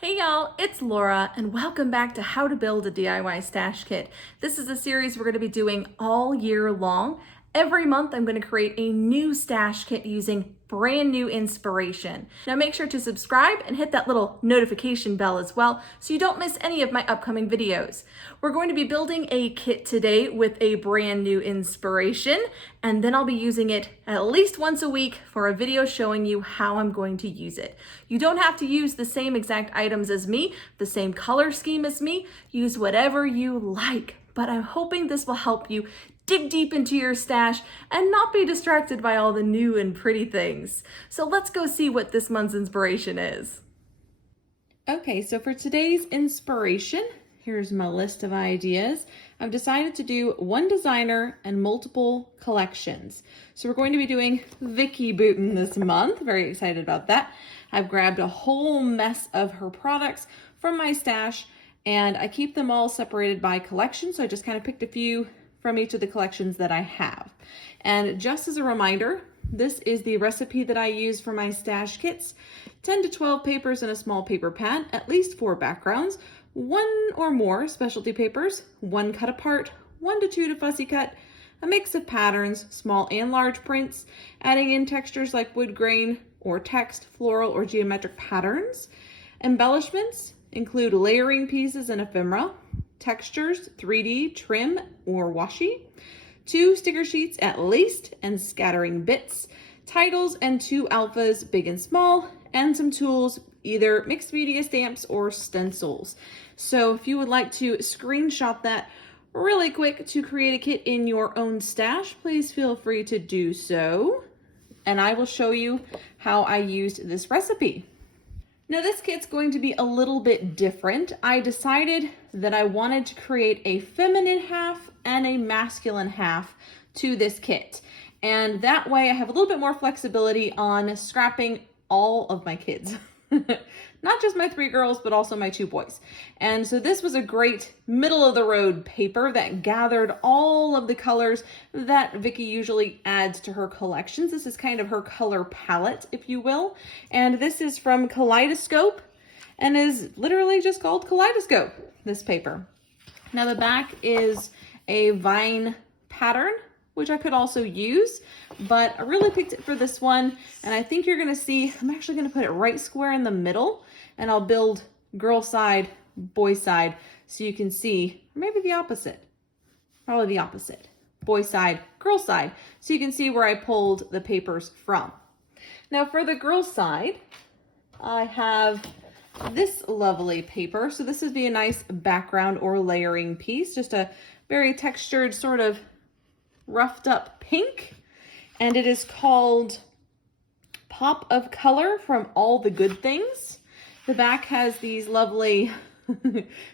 Hey y'all, it's Laura and welcome back to How to Build a DIY Stash Kit. This is a series we're going to be doing all year long. Every month I'm going to create a new stash kit using brand new inspiration. Now make sure to subscribe and hit that little notification bell as well so you don't miss any of my upcoming videos. We're going to be building a kit today with a brand new inspiration, and then I'll be using it at least once a week for a video showing you how I'm going to use it. You don't have to use the same exact items as me, the same color scheme as me. Use whatever you like, but I'm hoping this will help you dig deep into your stash and not be distracted by all the new and pretty things. So let's go see what this month's inspiration is. Okay, so for today's inspiration, here's my list of ideas. I've decided to do one designer and multiple collections. So we're going to be doing Vicki Boutin this month. Very excited about that. I've grabbed a whole mess of her products from my stash, and I keep them all separated by collection. So I just kind of picked a few from each of the collections that I have. And just as a reminder, this is the recipe that I use for my stash kits. 10 to 12 papers in a small paper pad, at least 4 backgrounds, 1 or more specialty papers, 1 cut apart, 1 to 2 to fussy cut, a mix of patterns, small and large prints, adding in textures like wood grain or text, floral or geometric patterns. Embellishments include layering pieces and ephemera, textures, 3D, trim, or washi, 2 sticker sheets at least, and scattering bits, titles and 2 alphas, big and small, and some tools, either mixed media stamps or stencils. So if you would like to screenshot that really quick to create a kit in your own stash, please feel free to do so. And I will show you how I used this recipe. Now this kit's going to be a little bit different. I decided that I wanted to create a feminine half and a masculine half to this kit. And that way I have a little bit more flexibility on scrapping all of my kids. Not just my 3 girls, but also my 2 boys. And so this was a great middle of the road paper that gathered all of the colors that Vicki usually adds to her collections. This is kind of her color palette, if you will. And this is from Kaleidoscope and is literally just called Kaleidoscope, this paper. Now the back is a vine pattern, which I could also use, but I really picked it for this one. And I think you're gonna see, I'm actually gonna put it right square in the middle, and I'll build girl side, boy side, so you can see, or maybe the opposite, probably the opposite, boy side, girl side, so you can see where I pulled the papers from. Now for the girl side, I have this lovely paper. So this would be a nice background or layering piece, just a very textured sort of roughed up pink, and it is called Pop of Color from All the Good Things. The back has these lovely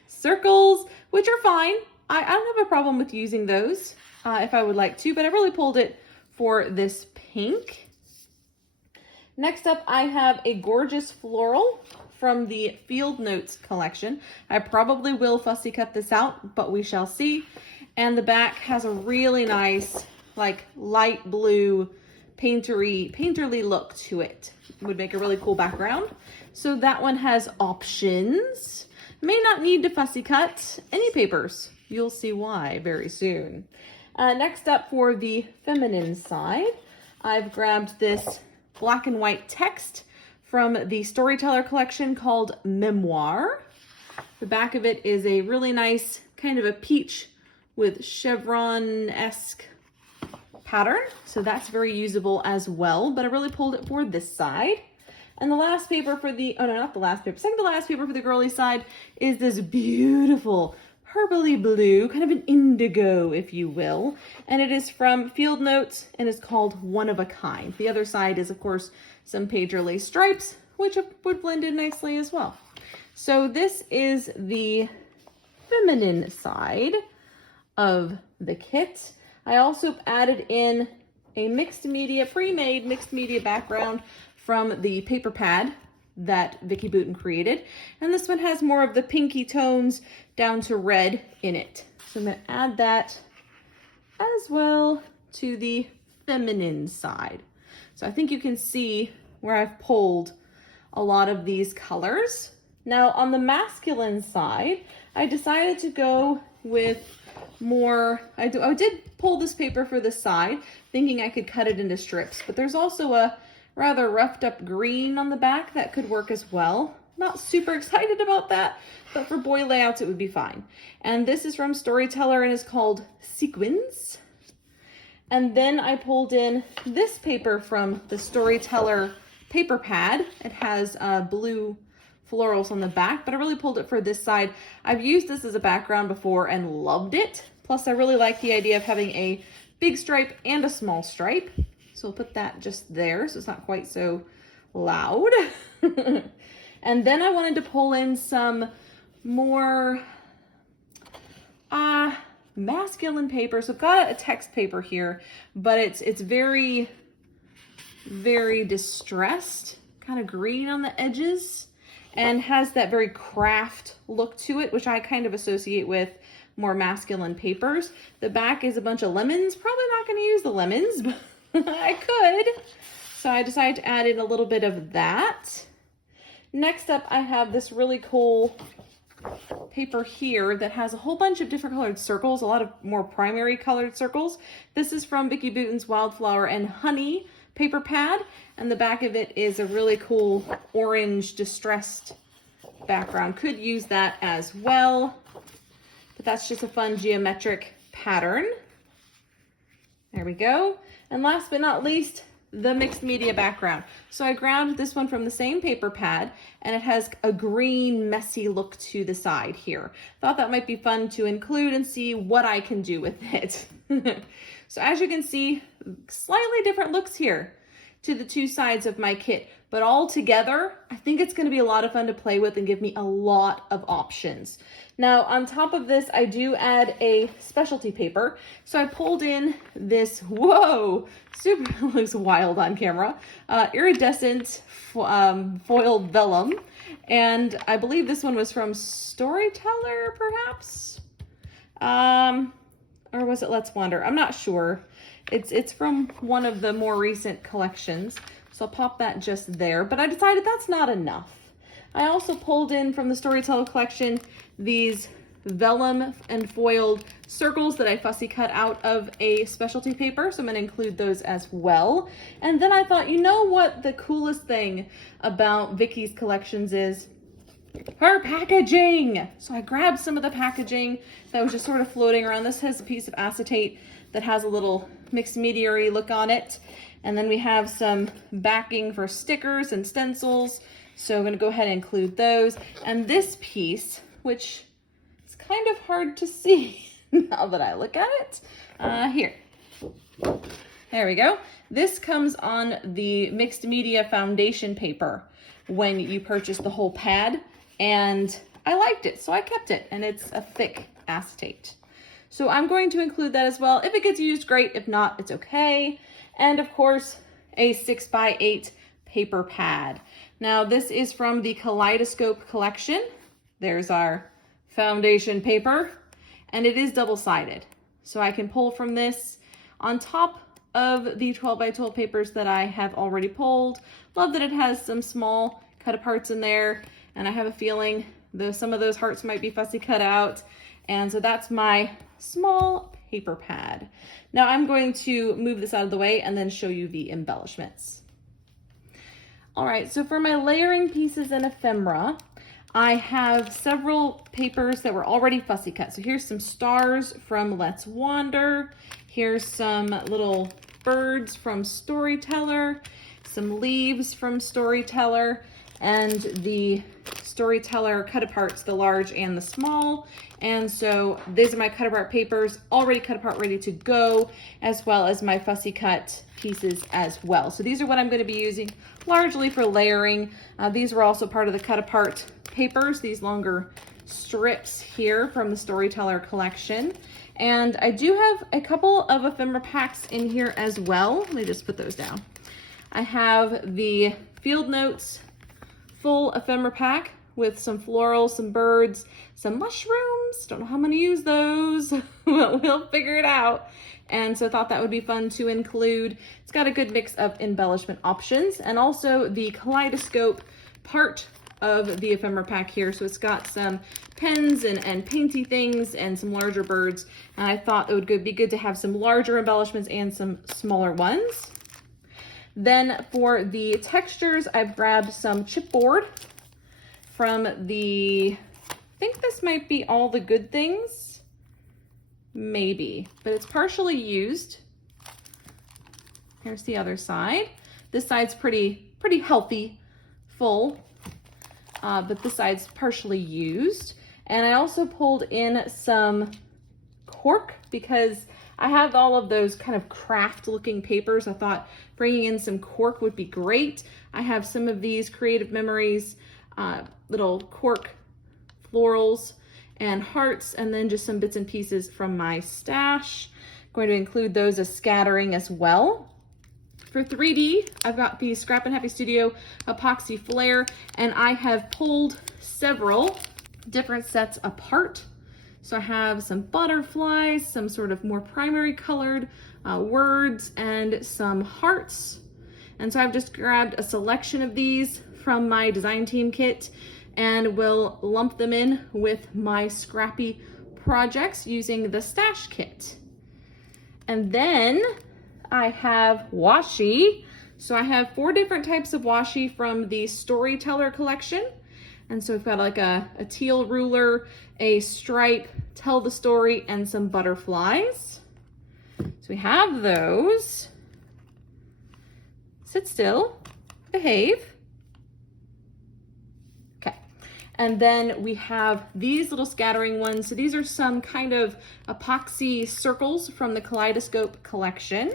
circles, which are fine. I don't have a problem with using those if I would like to, but I really pulled it for this pink. Next up, I have a gorgeous floral from the Field Notes collection. I probably will fussy cut this out, but we shall see. And the back has a really nice, like light blue, painterly look to it. It would make a really cool background. So that one has options. May not need to fussy cut any papers. You'll see why very soon. Next up, for the feminine side, I've grabbed this black and white text from the Storyteller collection called Memoir. The back of it is a really nice kind of a peach with chevron-esque pattern, so that's very usable as well, but I really pulled it for this side. And the last paper for the, oh no, not the last paper, second to last paper for the girly side is this beautiful purpley blue, kind of an indigo, if you will, and it is from Field Notes and is called One of a Kind. The other side is, of course, some painterly stripes, which would blend in nicely as well. So this is the feminine side of the kit. I also added in a mixed media, pre-made mixed media background from the paper pad that Vicki Boutin created. And this one has more of the pinky tones down to red in it. So I'm gonna add that as well to the feminine side. So I think you can see where I've pulled a lot of these colors Now on the masculine side, I decided to go with more, I did pull this paper for the side, thinking I could cut it into strips, but there's also a rather roughed up green on the back that could work as well. Not super excited about that, but for boy layouts it would be fine. And this is from Storyteller and is called Sequins. And then I pulled in this paper from the Storyteller paper pad. It has blue florals on the back, but I really pulled it for this side. I've used this as a background before and loved it. Plus I really like the idea of having a big stripe and a small stripe. So I'll put that just there so it's not quite so loud. And then I wanted to pull in some more masculine paper. So I've got a text paper here, but it's very, very distressed, kind of green on the edges, and has that very craft look to it, which I kind of associate with more masculine papers. The back is a bunch of lemons. Probably not going to use the lemons, but I could. So I decided to add in a little bit of that. Next up, I have this really cool paper here that has a whole bunch of different colored circles, a lot of more primary colored circles. This is from Vicki Boutin's Wildflower and Honey paper pad, and the back of it is a really cool orange distressed background. Could use that as well, but that's just a fun geometric pattern. There we go. And last but not least, the mixed media background. So I ground this one from the same paper pad, and it has a green messy look to the side here. Thought that might be fun to include and see what I can do with it. So as you can see, slightly different looks here to the two sides of my kit, but all together, I think it's going to be a lot of fun to play with and give me a lot of options. Now, on top of this, I do add a specialty paper. So I pulled in this, whoa, super looks wild on camera, iridescent foiled vellum. And I believe this one was from Storyteller, perhaps? Or was it Let's Wander? I'm not sure. It's from one of the more recent collections. So I'll pop that just there, but I decided that's not enough. I also pulled in from the Storyteller collection these vellum and foiled circles that I fussy cut out of a specialty paper, so I'm going to include those as well. And then I thought, you know what the coolest thing about Vicki's collections is? Her packaging! So I grabbed some of the packaging that was just sort of floating around. This has a piece of acetate that has a little mixed media-y look on it. And then we have some backing for stickers and stencils. So I'm going to go ahead and include those. And this piece, which is kind of hard to see now that I look at it, here. There we go. This comes on the mixed media foundation paper when you purchase the whole pad. And I liked it, so I kept it. And it's a thick acetate. So I'm going to include that as well. If it gets used, great. If not, it's okay. And of course, a 6x8 paper pad. Now this is from the Kaleidoscope collection. There's our foundation paper, and it is double-sided. So I can pull from this on top of the 12x12 papers that I have already pulled. Love that it has some small cut aparts in there, and I have a feeling some of those hearts might be fussy cut out. And so that's my small paper pad. Now I'm going to move this out of the way and then show you the embellishments. All right, so for my layering pieces and ephemera, I have several papers that were already fussy cut. So here's some stars from Let's Wander. Here's some little birds from Storyteller, some leaves from Storyteller, and the Storyteller cut aparts, the large and the small. And so these are my cut apart papers, already cut apart, ready to go, as well as my fussy cut pieces as well. So these are what I'm going to be using largely for layering. These were also part of the cut apart papers, these longer strips here from the Storyteller collection. And I do have a couple of ephemera packs in here as well. Let me just put those down. I have the Field Notes full ephemera pack with some florals, some birds, some mushrooms. Don't know how I'm gonna use those, but we'll figure it out. And so I thought that would be fun to include. It's got a good mix of embellishment options, and also the Kaleidoscope part of the ephemera pack here. So it's got some pens and painty things and some larger birds. And I thought it would be good to have some larger embellishments and some smaller ones. Then for the textures, I've grabbed some chipboard from the, I think this might be All the Good Things, maybe, but it's partially used. Here's the other side. This side's pretty healthy, full, but this side's partially used. And I also pulled in some cork because I have all of those kind of craft looking papers. I thought bringing in some cork would be great. I have some of these Creative Memories little cork florals and hearts, and then just some bits and pieces from my stash. I'm going to include those as scattering as well. For 3D, I've got the Scrap and Happy Studio epoxy flare, and I have pulled several different sets apart. So I have some butterflies, some sort of more primary colored words, and some hearts. And so I've just grabbed a selection of these from my design team kit and will lump them in with my scrappy projects using the stash kit. And then I have washi. So I have 4 different types of washi from the Storyteller collection. And so we've got like a teal ruler, a stripe, tell the story, and some butterflies. So we have those. Sit still, behave. Okay. And then we have these little scattering ones. So these are some kind of epoxy circles from the Kaleidoscope collection.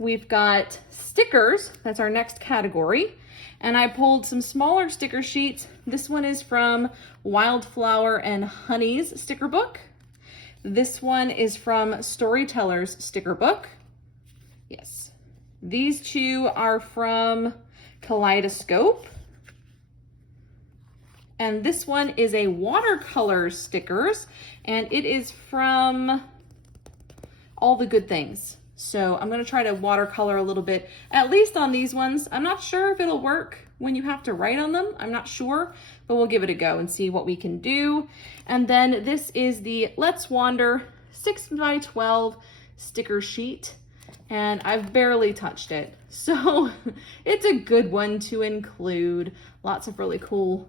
We've got stickers, that's our next category. And I pulled some smaller sticker sheets. This one is from Wildflower and Honey's sticker book. This one is from Storyteller's sticker book. Yes. These 2 are from Kaleidoscope. And this one is a watercolor stickers, and it is from All the Good Things. So I'm gonna try to watercolor a little bit, at least on these ones. I'm not sure if it'll work when you have to write on them. I'm not sure, but we'll give it a go and see what we can do. And then this is the Let's Wander 6x12 sticker sheet, and I've barely touched it. So it's a good one to include. Lots of really cool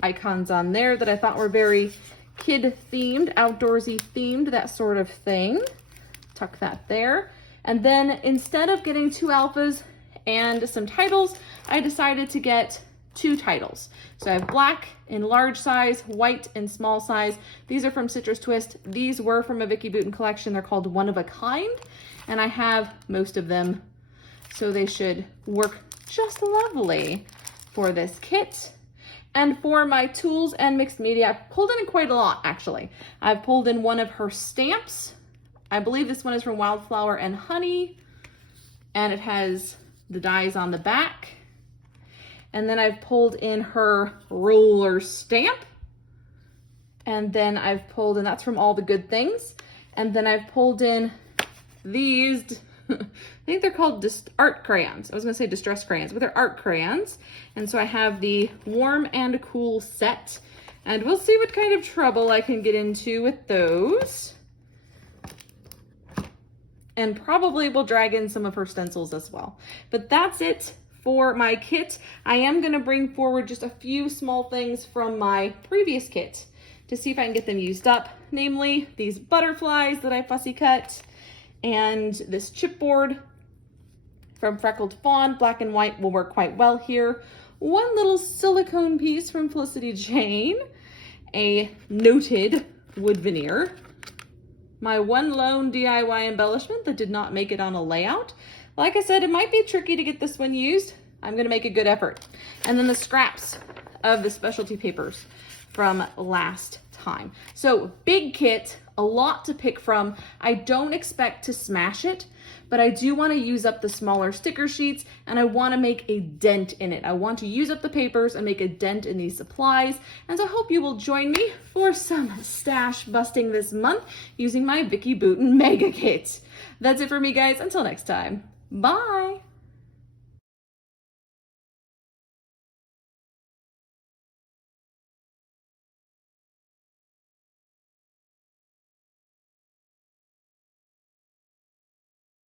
icons on there that I thought were very kid themed, outdoorsy themed, that sort of thing. Tuck that there. And then instead of getting 2 alphas and some titles, I decided to get 2 titles. So I have black in large size, white in small size. These are from Citrus Twist. These were from a Vicki Boutin collection. They're called One of a Kind, and I have most of them. So they should work just lovely for this kit. And for my tools and mixed media, I've pulled in quite a lot, actually. I've pulled in one of her stamps. I believe this one is from Wildflower and Honey, and it has the dies on the back. And then I've pulled in her roller stamp. And then I've pulled, and that's from All the Good Things. And then I've pulled in these, I think they're called art crayons. I was gonna say distress crayons, but they're art crayons. And so I have the Warm and Cool set. And we'll see what kind of trouble I can get into with those. And probably we'll drag in some of her stencils as well. But that's it for my kit. I am gonna bring forward just a few small things from my previous kit to see if I can get them used up, namely these butterflies that I fussy cut, and this chipboard from Freckled Fawn. Black and white will work quite well here. One little silicone piece from Felicity Jane, a noted wood veneer, my one lone DIY embellishment that did not make it on a layout. Like I said, it might be tricky to get this one used. I'm gonna make a good effort. And then the scraps of the specialty papers from last time. So big kit, a lot to pick from. I don't expect to smash it, but I do want to use up the smaller sticker sheets, and I want to make a dent in it. I want to use up the papers and make a dent in these supplies. And so I hope you will join me for some stash busting this month using my Vicki Boutin Mega Kit. That's it for me, guys. Until next time, bye.